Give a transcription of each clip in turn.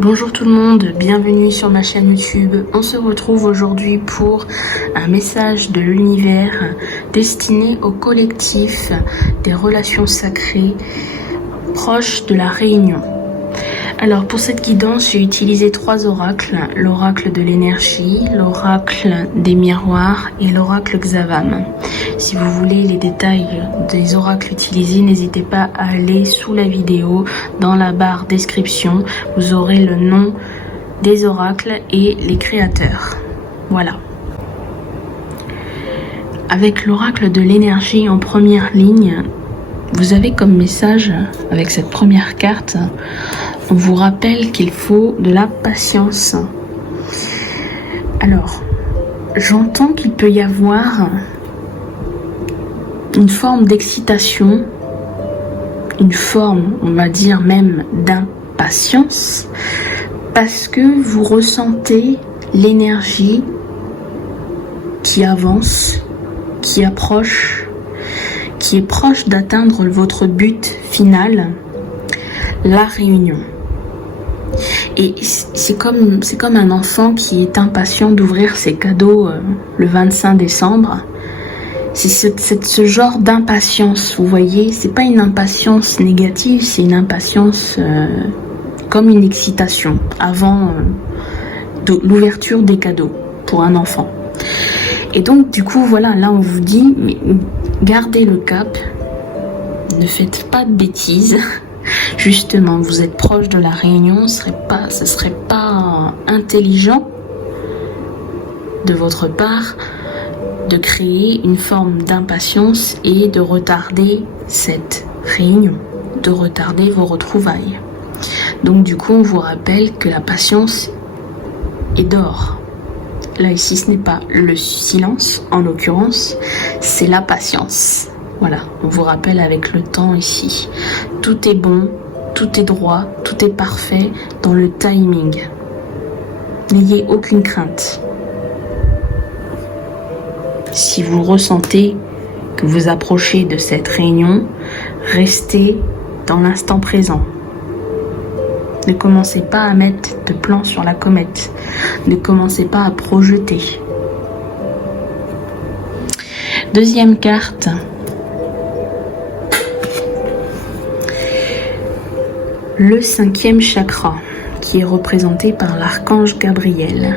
Bonjour tout le monde, bienvenue sur ma chaîne YouTube. On se retrouve aujourd'hui pour un message de l'univers destiné au collectif des relations sacrées proches de la Réunion. Alors pour cette guidance, j'ai utilisé 3 oracles, l'oracle de l'énergie, l'oracle des miroirs et l'oracle Xavam. Si vous voulez les détails des oracles utilisés, n'hésitez pas à aller sous la vidéo, dans la barre description, vous aurez le nom des oracles et les créateurs. Voilà. Avec l'oracle de l'énergie en première ligne, vous avez comme message, avec cette première carte, on vous rappelle qu'il faut de la patience. Alors, j'entends qu'il peut y avoir une forme d'excitation, une forme, on va dire même d'impatience, parce que vous ressentez l'énergie qui avance, qui approche, qui est proche d'atteindre votre but final, la réunion. Et c'est comme un enfant qui est impatient d'ouvrir ses cadeaux le 25 décembre. C'est ce genre d'impatience, vous voyez, c'est pas une impatience négative, c'est une impatience comme une excitation avant l'ouverture des cadeaux pour un enfant. Et donc du coup voilà, là on vous dit, mais gardez le cap, ne faites pas de bêtises. Justement, vous êtes proche de la réunion, ce serait pas intelligent de votre part de créer une forme d'impatience et de retarder cette réunion, de retarder vos retrouvailles. Donc du coup, on vous rappelle que la patience est d'or. Là ici, ce n'est pas le silence, en l'occurrence, c'est la patience. Voilà, on vous rappelle avec le temps ici. Tout est bon, tout est droit, tout est parfait dans le timing. N'ayez aucune crainte. Si vous ressentez que vous approchez de cette réunion, restez dans l'instant présent. Ne commencez pas à mettre de plans sur la comète. Ne commencez pas à projeter. Deuxième carte. Le 5e chakra, qui est représenté par l'archange Gabriel.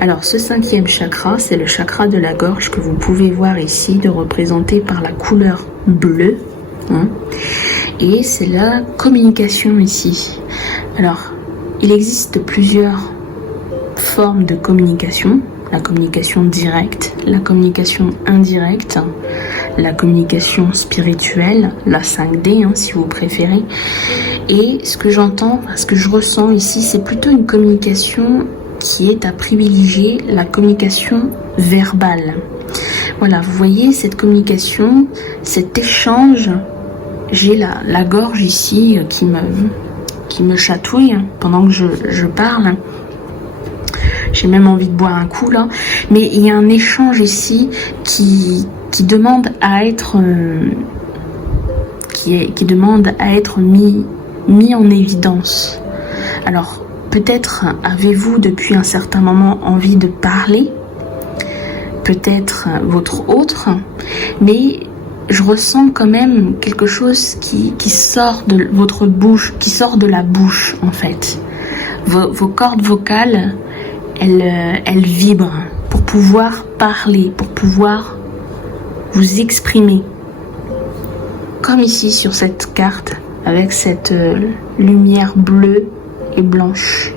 Alors ce 5e chakra, c'est le chakra de la gorge que vous pouvez voir ici, de représenter par la couleur bleue. Et c'est la communication ici. Alors, il existe plusieurs formes de communication. La communication directe, la communication indirecte, la communication spirituelle, la 5D si vous préférez. Et ce que j'entends, ce que je ressens ici, c'est plutôt une communication qui est à privilégier, la communication verbale. Voilà, vous voyez cette communication, cet échange. J'ai la gorge ici qui me chatouille pendant que je parle. J'ai même envie de boire un coup là. Mais il y a un échange ici qui demande à être qui demande à être mis en évidence. Alors peut-être avez-vous depuis un certain moment envie de parler, peut-être votre autre, mais je ressens quand même quelque chose qui sort de votre bouche, qui sort de la bouche en fait. Vos cordes vocales, elles vibrent pour pouvoir parler, pour pouvoir vous exprimer. Comme ici sur cette carte, avec cette lumière bleue et blanche.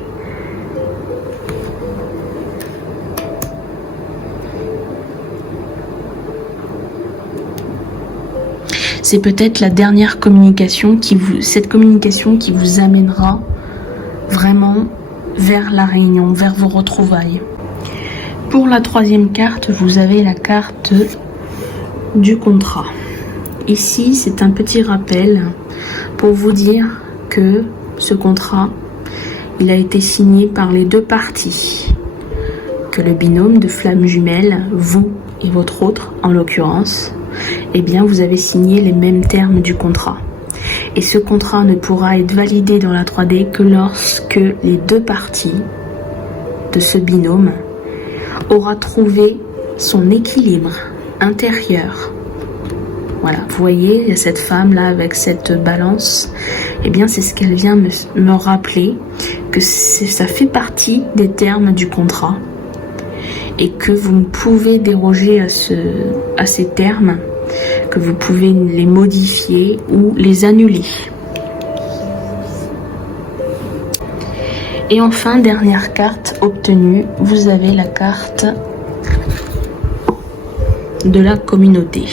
C'est peut-être la dernière communication cette communication qui vous amènera vraiment vers la réunion, vers vos retrouvailles. Pour la 3e carte, vous avez la carte du contrat. Ici, c'est un petit rappel pour vous dire que ce contrat, il a été signé par les 2 parties. Que le binôme de flammes jumelles, vous et votre autre, en l'occurrence, eh bien, vous avez signé les mêmes termes du contrat. Et ce contrat ne pourra être validé dans la 3D que lorsque les deux parties de ce binôme aura trouvé son équilibre intérieur. Voilà, vous voyez, il y a cette femme-là avec cette balance. Eh bien, c'est ce qu'elle vient me rappeler, que ça fait partie des termes du contrat et que vous ne pouvez déroger à ces termes, que vous pouvez les modifier ou les annuler. Et enfin, dernière carte obtenue, vous avez la carte de la communauté.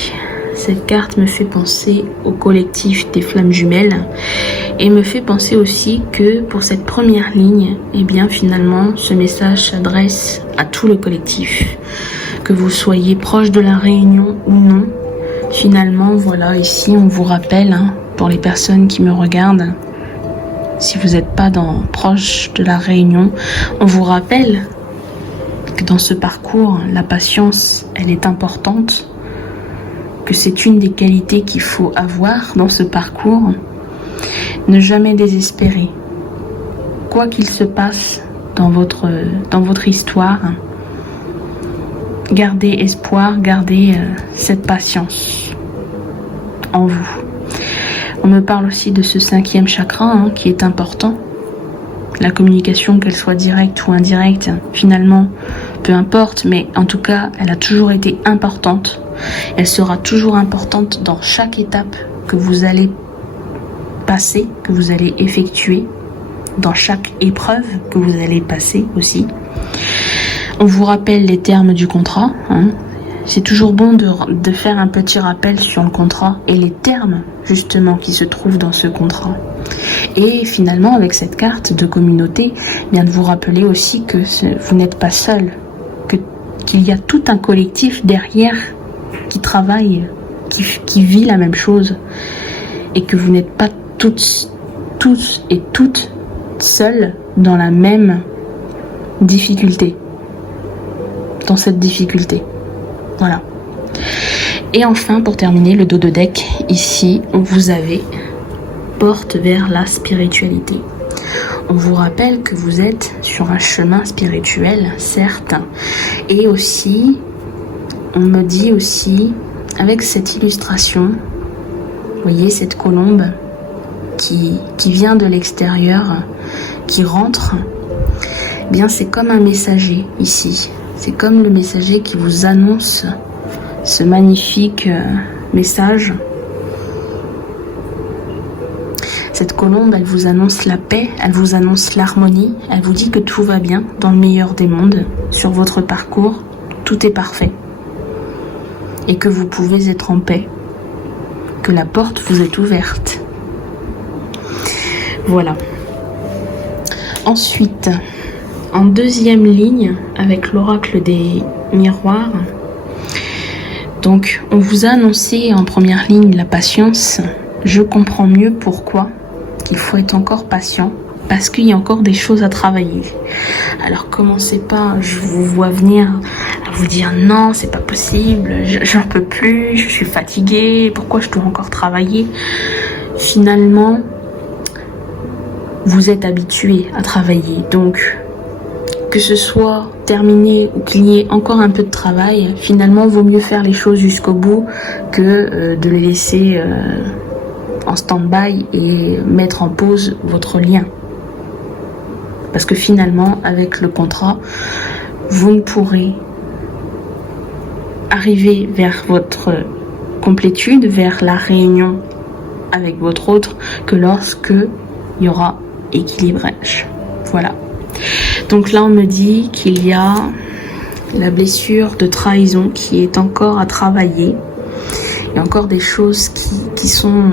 Cette carte me fait penser au collectif des flammes jumelles et me fait penser aussi que pour cette première ligne, eh bien finalement ce message s'adresse à tout le collectif. Que vous soyez proche de la réunion ou non, finalement voilà, ici on vous rappelle, pour les personnes qui me regardent, si vous n'êtes pas proche de la réunion, on vous rappelle que dans ce parcours, la patience, elle est importante, que c'est une des qualités qu'il faut avoir dans ce parcours. Ne jamais désespérer. Quoi qu'il se passe dans votre histoire, gardez espoir, gardez cette patience en vous. On me parle aussi de ce 5e chakra qui est important. La communication, qu'elle soit directe ou indirecte, finalement, peu importe, mais en tout cas, elle a toujours été importante. Elle sera toujours importante dans chaque étape que vous allez passer, que vous allez effectuer, dans chaque épreuve que vous allez passer aussi. On vous rappelle les termes du contrat. C'est toujours bon de faire un petit rappel sur le contrat et les termes justement qui se trouvent dans ce contrat. Et finalement, avec cette carte de communauté, bien de vous rappeler aussi que vous n'êtes pas seul, qu'il y a tout un collectif derrière qui travaille, qui vit la même chose, et que vous n'êtes pas tous et toutes seuls dans la même difficulté, dans cette difficulté. Voilà. Et enfin, pour terminer, le dos de deck, ici, vous avez porte vers la spiritualité. On vous rappelle que vous êtes sur un chemin spirituel, certes, et aussi, on me dit aussi, avec cette illustration, vous voyez cette colombe qui vient de l'extérieur, qui rentre, eh bien c'est comme un messager ici. C'est comme le messager qui vous annonce ce magnifique message. Cette colombe, elle vous annonce la paix, elle vous annonce l'harmonie, elle vous dit que tout va bien dans le meilleur des mondes. Sur votre parcours, tout est parfait. Et que vous pouvez être en paix. Que la porte vous est ouverte. Voilà. Ensuite, en deuxième ligne, avec l'oracle des miroirs, donc on vous a annoncé en première ligne la patience. Je comprends mieux pourquoi il faut être encore patient, parce qu'il y a encore des choses à travailler. Alors commencez pas, je vous vois venir à vous dire non, c'est pas possible, j'en peux plus, je suis fatiguée, pourquoi je dois encore travailler? Finalement, vous êtes habitué à travailler, donc que ce soit terminé ou qu'il y ait encore un peu de travail, finalement, vaut mieux faire les choses jusqu'au bout que de les laisser en stand-by et mettre en pause votre lien. Parce que finalement, avec le contrat, vous ne pourrez arriver vers votre complétude, vers la réunion avec votre autre, que lorsque il y aura équilibrage. Voilà. Donc là, on me dit qu'il y a la blessure de trahison qui est encore à travailler. Il y a encore des choses qui sont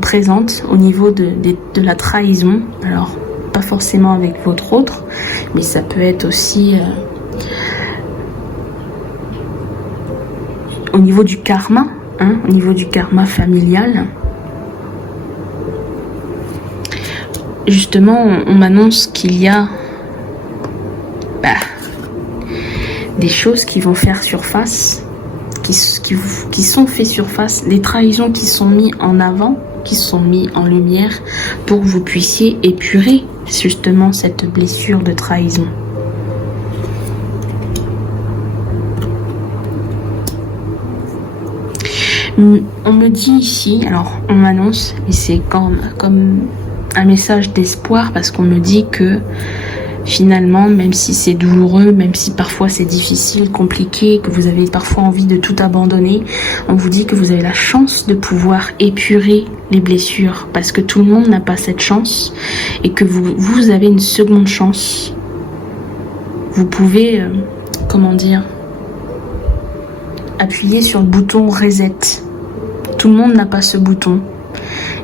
présentes au niveau de la trahison. Alors, pas forcément avec votre autre, mais ça peut être aussi au niveau du karma, au niveau du karma familial. Justement, on m'annonce qu'il y a des choses qui vont faire surface, qui sont fait surface, des trahisons qui sont mises en avant, qui sont mis en lumière pour que vous puissiez épurer justement cette blessure de trahison. On me dit ici, alors on m'annonce, et c'est comme un message d'espoir, parce qu'on me dit que finalement, même si c'est douloureux, même si parfois c'est difficile, compliqué, que vous avez parfois envie de tout abandonner, on vous dit que vous avez la chance de pouvoir épurer les blessures, parce que tout le monde n'a pas cette chance, et que vous avez une seconde chance. Vous pouvez, appuyer sur le bouton reset. Tout le monde n'a pas ce bouton.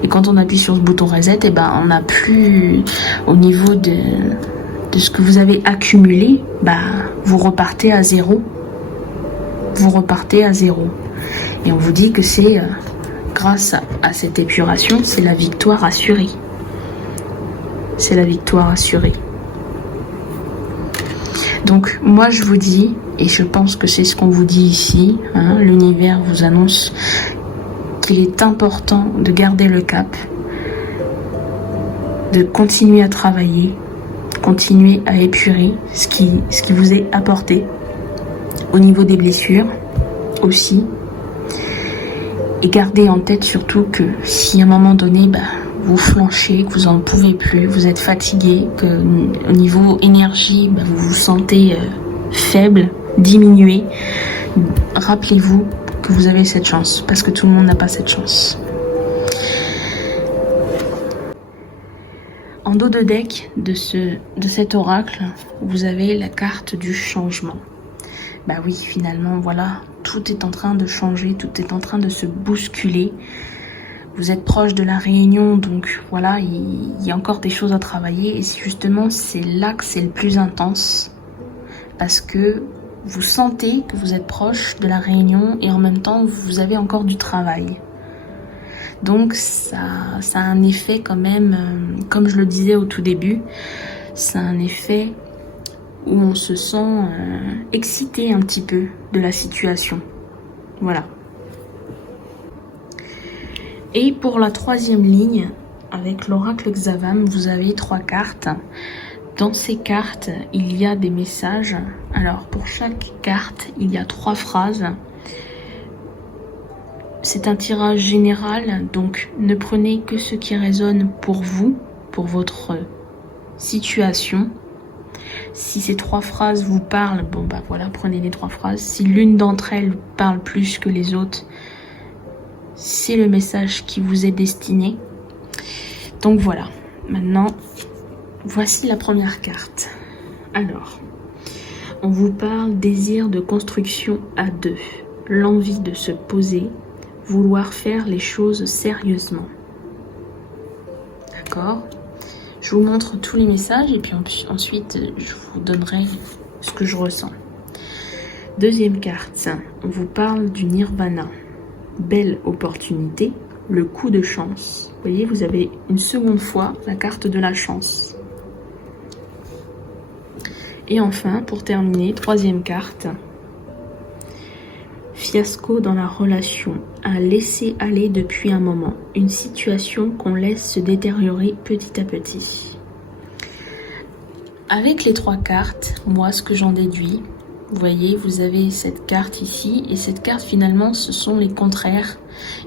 Et quand on appuie sur ce bouton reset, on n'a plus, au niveau de ce que vous avez accumulé, vous repartez à zéro. Vous repartez à zéro. Et on vous dit que c'est grâce à cette épuration, c'est la victoire assurée. C'est la victoire assurée. Donc moi je vous dis, et je pense que c'est ce qu'on vous dit ici, l'univers vous annonce qu'il est important de garder le cap, de continuer à travailler, continuer à épurer ce qui vous est apporté au niveau des blessures aussi, et garder en tête surtout que si à un moment donné vous flanchez, que vous n'en pouvez plus, vous êtes fatigué, que au niveau énergie vous vous sentez faible, diminué, rappelez-vous que vous avez cette chance, parce que tout le monde n'a pas cette chance. En dos de deck de cet oracle, vous avez la carte du changement. Oui, finalement, voilà, tout est en train de changer, tout est en train de se bousculer. Vous êtes proche de la réunion, donc voilà, il y a encore des choses à travailler. Et justement, c'est là que c'est le plus intense, parce que vous sentez que vous êtes proche de la réunion et en même temps, vous avez encore du travail. Donc, ça a un effet quand même, comme je le disais au tout début, ça a un effet où on se sent excité un petit peu de la situation. Voilà. Et pour la troisième ligne, avec l'oracle Xavam, vous avez 3 cartes. Dans ces cartes, il y a des messages. Alors, pour chaque carte, il y a 3 phrases. C'est un tirage général, donc ne prenez que ce qui résonne pour vous, pour votre situation. Si ces 3 phrases vous parlent, voilà, prenez les 3 phrases. Si l'une d'entre elles parle plus que les autres, c'est le message qui vous est destiné. Donc voilà, maintenant, voici la première carte. Alors, on vous parle désir de construction à 2, l'envie de se poser, vouloir faire les choses sérieusement. D'accord ? Je vous montre tous les messages et puis ensuite je vous donnerai ce que je ressens. Deuxième carte, on vous parle du nirvana. Belle opportunité, le coup de chance. Vous voyez, vous avez une seconde fois la carte de la chance. Et enfin, pour terminer, troisième carte. Fiasco dans la relation, à laisser aller depuis un moment. Une situation qu'on laisse se détériorer petit à petit. Avec les 3 cartes, moi ce que j'en déduis, vous voyez, vous avez cette carte ici, et cette carte finalement ce sont les contraires.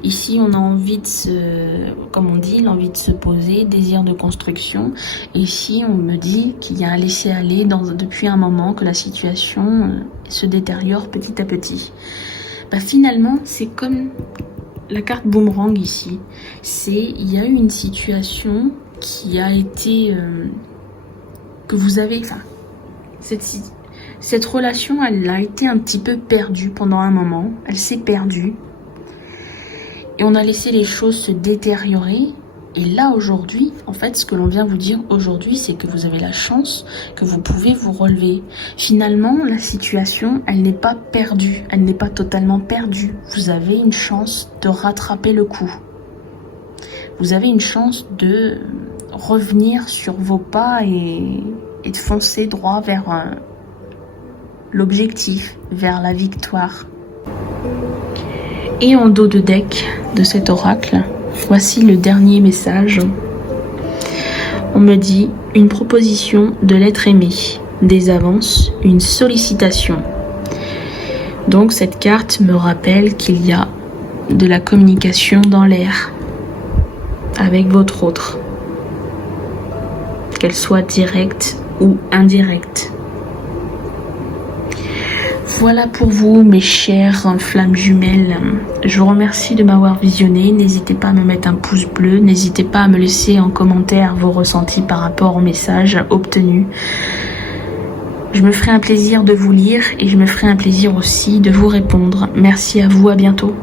Ici on a envie de comme on dit, l'envie de se poser, désir de construction. Et ici on me dit qu'il y a un laisser aller depuis un moment, que la situation se détériore petit à petit. Finalement c'est comme la carte boomerang ici. Il y a eu une situation qui a été, que vous avez, cette relation, elle a été un petit peu perdue pendant un moment. Elle s'est perdue. Et on a laissé les choses se détériorer. Et là, aujourd'hui, en fait, ce que l'on vient vous dire aujourd'hui, c'est que vous avez la chance, que vous pouvez vous relever. Finalement, la situation, elle n'est pas perdue. Elle n'est pas totalement perdue. Vous avez une chance de rattraper le coup. Vous avez une chance de revenir sur vos pas et de foncer droit vers l'objectif, vers la victoire. Et en dos de deck de cet oracle, Voici le dernier message. On me dit une proposition de l'être aimé, des avances, une sollicitation. Donc cette carte me rappelle qu'il y a de la communication dans l'air avec votre autre, qu'elle soit directe ou indirecte. Voilà pour vous, mes chères flammes jumelles. Je vous remercie de m'avoir visionné. N'hésitez pas à me mettre un pouce bleu. N'hésitez pas à me laisser en commentaire vos ressentis par rapport au message obtenu. Je me ferai un plaisir de vous lire et je me ferai un plaisir aussi de vous répondre. Merci à vous, à bientôt.